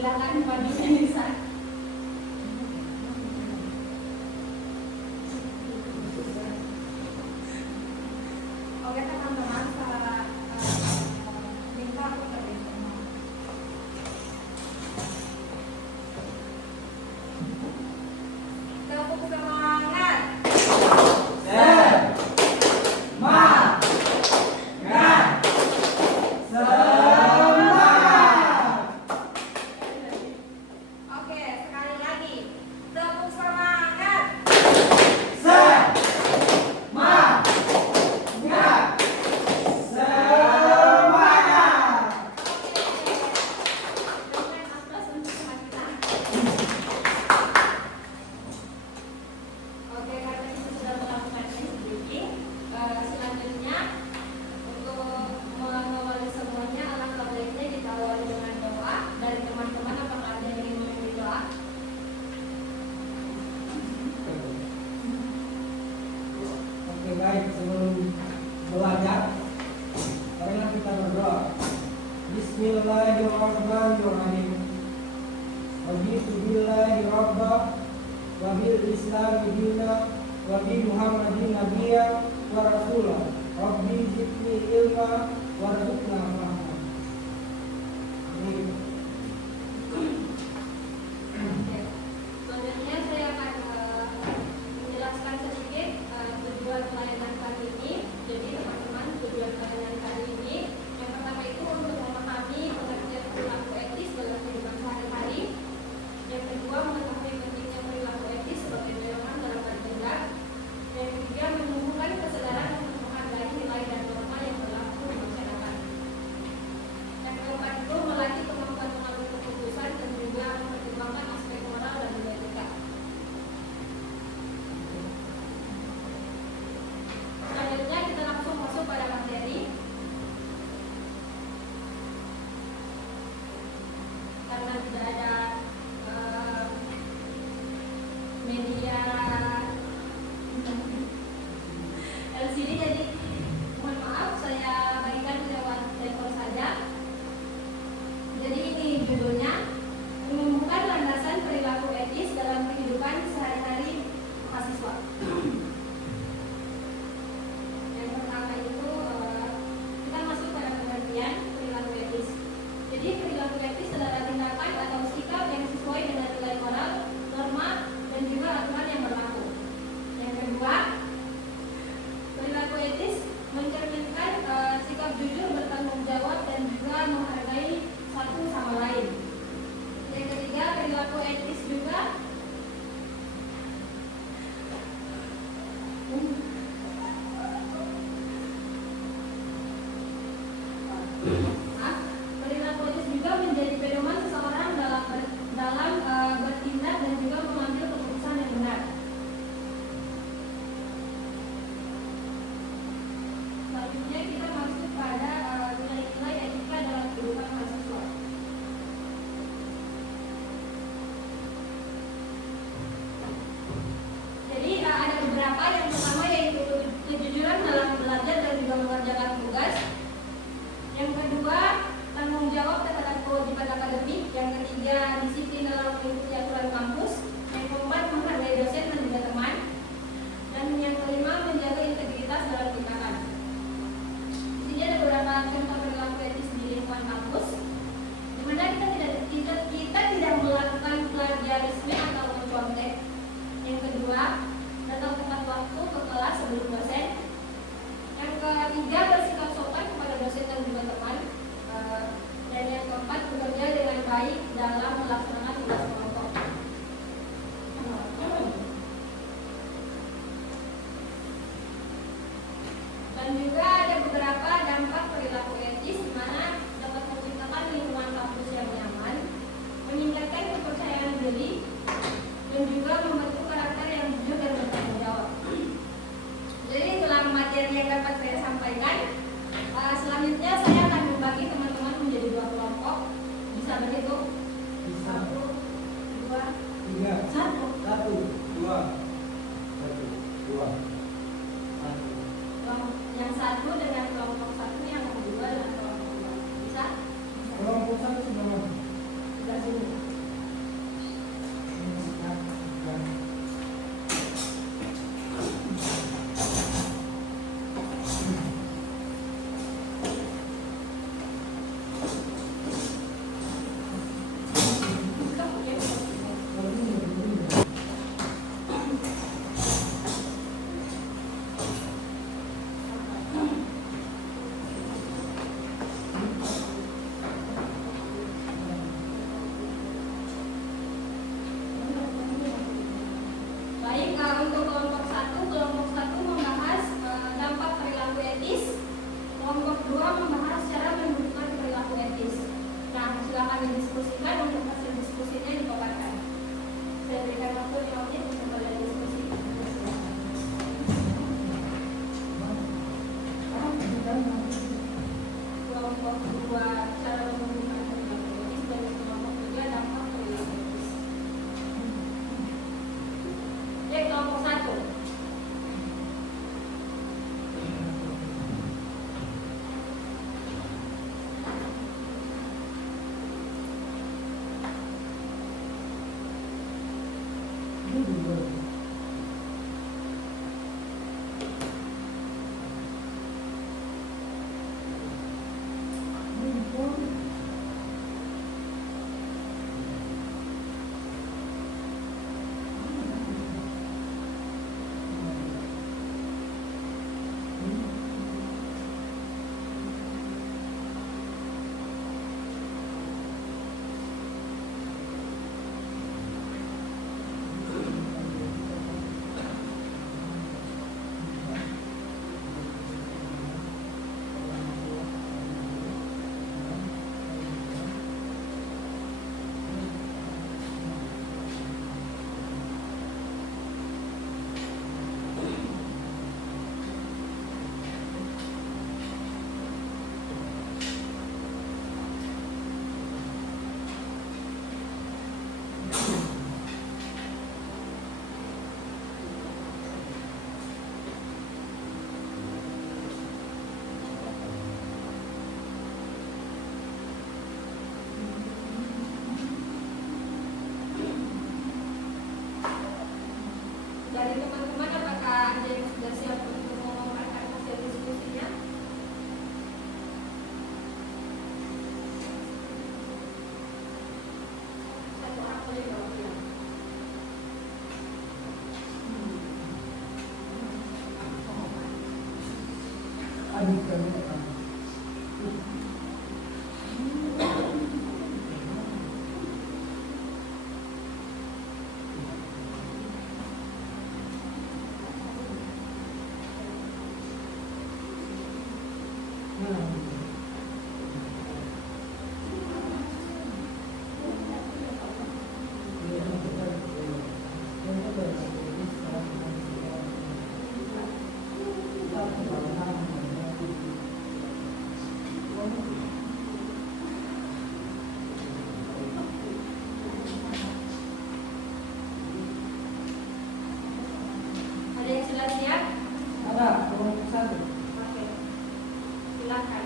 Silakan bajunya bisa. Oke teman-teman, minta aku terima. Tepuk semangat. Oke, sekali lagi. Tepuk semangat. Oke, karena kita sudah melakukan SDG, selanjutnya untuk mengawali semuanya, alangkah baiknya kita awali dengan doa dari teman-teman. Apakah ada yang ingin memberi doa? Oke, baik, sebelum belajar marilah kita berdoa. Bismillahirrahmanirrahim. Raditu billahi rabba wa bil islami dina wa bi muhammadin nabiyya wa rasula. Rabbi zidni ilma warzuqna fahma. Amin. Selanjutnya saya akan menjelaskan sedikit tujuan pelayanan kali ini. Jadi teman-teman, tujuan pelayanan kali ini yang pertama itu untuk memahami pengertian perilaku etis dalam kehidupan sehari-hari. Yang kedua, mengetahui pentingnya perilaku etis sebagai dorongan dalam bertindak. Yang ketiga, menumbuhkan kesadaran untuk menghargai nilai dan norma yang berlaku di masyarakat. Dari teman-teman, apakah ada yang sudah siap untuk mengumumkan hasil diskusinya? Satu orang boleh jawab ya. Adik kami akan Ada yang sudah siap? ada kelompok satu. Oke, silakan.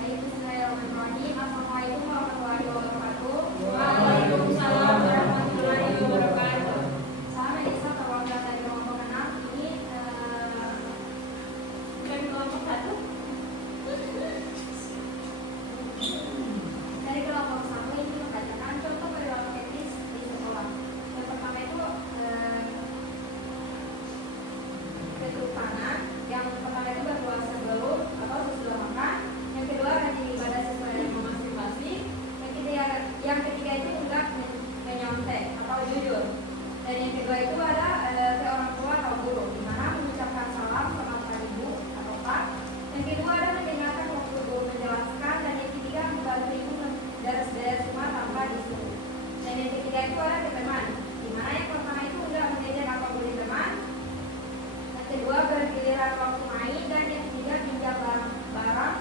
Baik, bismillahirrahmanirrahim. Assalamualaikum warahmatullahi wabarakatuh. Waalaikumsalam warahmatullahi wabarakatuh. Saya Melisa, perwakilan dari kelompok 6. Ini bukan kelompok 1. Dari kelompok 1 ini membacakan contoh perilaku etis di sekolah. Yang pertama itu kesultanan. Yang pertama itu berpuasa sebelum atau sesudah makan. Yang kedua rajin ibadah sesuai dengan masing-masing. Yang ketiga itu enggak menyontek atau jujur. Dan yang kedua itu ada ke orang tua atau guru, di mana mengucapkan salam sama Pak Ibu atau Pak. Yang kedua ada mendengarkan waktu guru menjelaskan. Dan yang ketiga membantu ibu beres-beres rumah tanpa disuruh. Dan yang ketiga itu ada ke teman, di mana yang pertama itu enggak mengejek apa boleh teman. Yang kedua bergiliran waktu main. Dan yang ketiga pinjam barang-barang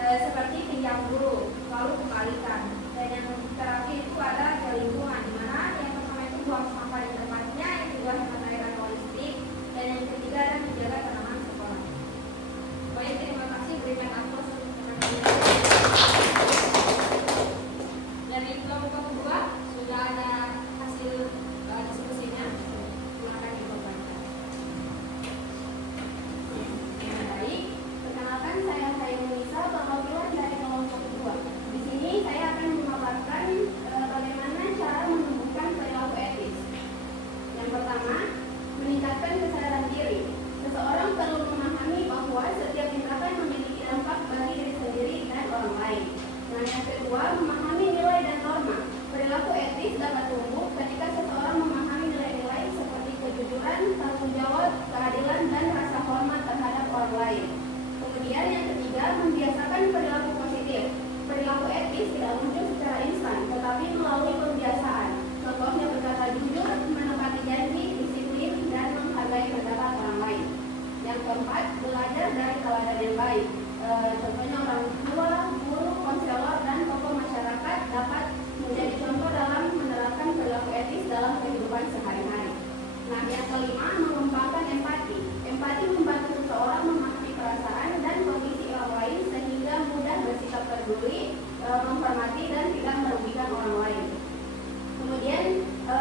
seperti pinjam guru, lalu kembalikan. Dan yang terakhir itu ada ke lingkungan, di mana yang pertama itu buang sampah di tempatnya, yang kedua hemat air atau listrik, dan yang ketiga ada menjaga tanaman sekolah. Baik, terima kasih, berikan aplaus untuk teman-teman. Dari kelompok kedua sudah ada hasil diskusinya. Silakan dibaca. Baik, perkenalkan saya Melisa, perwakilan dari kelompok kedua. Di sini saya akan memaparkan bagaimana cara menumbuhkan perilaku etis. Yang pertama, meningkatkan kesadaran diri. Seseorang perlu memahami bahwa setiap tindakan memiliki dampak menghormati dan tidak merugikan orang lain. Kemudian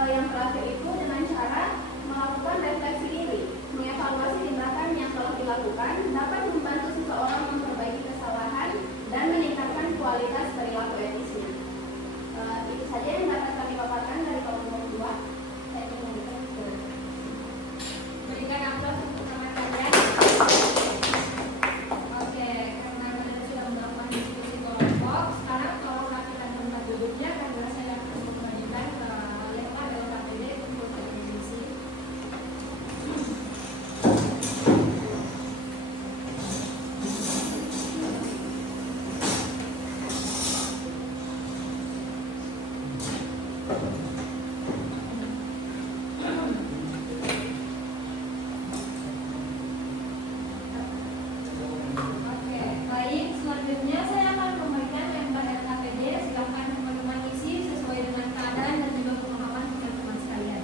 yang terakhir itu dengan cara melakukan refleksi diri, mengevaluasi tindakan yang telah dilakukan dapat membantu seseorang memperbaiki kesalahan dan meningkatkan kualitas perilaku etisnya. Itu saja yang dapat kami paparkan dari kelompok 2. Saya kembalikan ke Berikan aplaus untuk teman kalian. Oke, karena kalian sudah melakukan diskusi kelompok, sekarang tolong rapikan tempat duduknya karena saya akan kembalikan ke yang adalah KPD untuk diskusi. Oke, baik. Selanjutnya saya akan memberikan lembar LKPD. Silakan teman-teman isi sesuai dengan keadaan dan juga pemahaman teman-teman sekalian.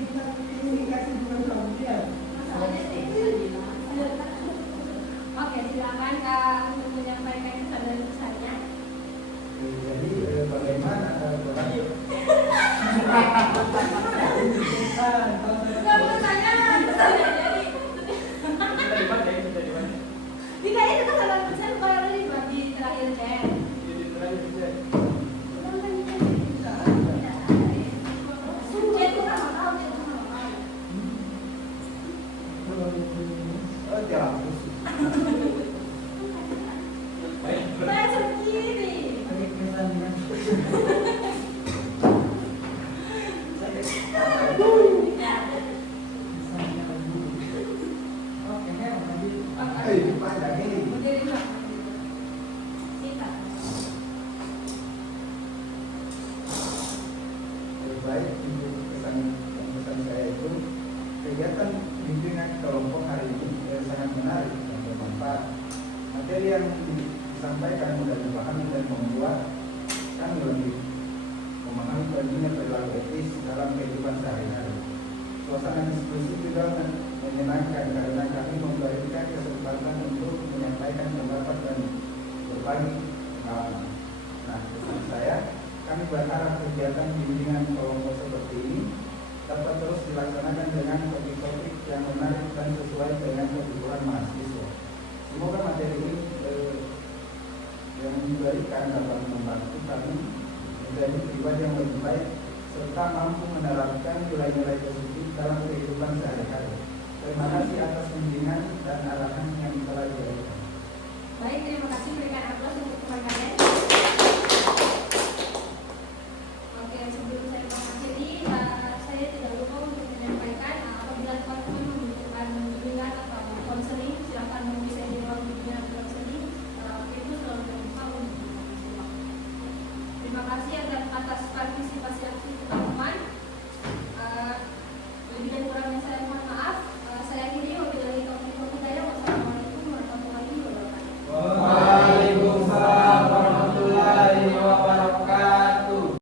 kita komunikasi dengan dia. Masalahnya sih Oke, silakan Kak untuk menyampaikan kesan dan pesannya. Jadi bagaimana Bapak? Enggak pertanyaan, jadi tidak itu kesan dan pesan kalau dibuat di terakhir chat. Chat itu kan tahu, chat itu kan tahu. Oh, dihapus. Saya sendiri. Ada kesannya. Kesannya lagi. Oke, lagi. Panjang ini. Berdiri Kak. Singkat. Baik, untuk pesan saya itu kegiatan bimbingan kelompok hari ini sangat menarik dan bermanfaat. Materi yang disampaikan mudah dipahami dan membuat kami lebih memahami pentingnya perilaku etis dalam kehidupan sehari-hari. Suasana diskusi juga menyenangkan karena kami memberikan kesempatan untuk menyampaikan pendapat dan berbagi pengalaman. Nah, pesan saya, kami berharap kegiatan bimbingan kelompok seperti ini dapat terus dilaksanakan dengan topik-topik yang menarik dan sesuai dengan kebutuhan mahasiswa. Semoga materi ini yang diberikan dapat membantu kami menjadi pribadi yang lebih baik serta mampu menerapkan nilai-nilai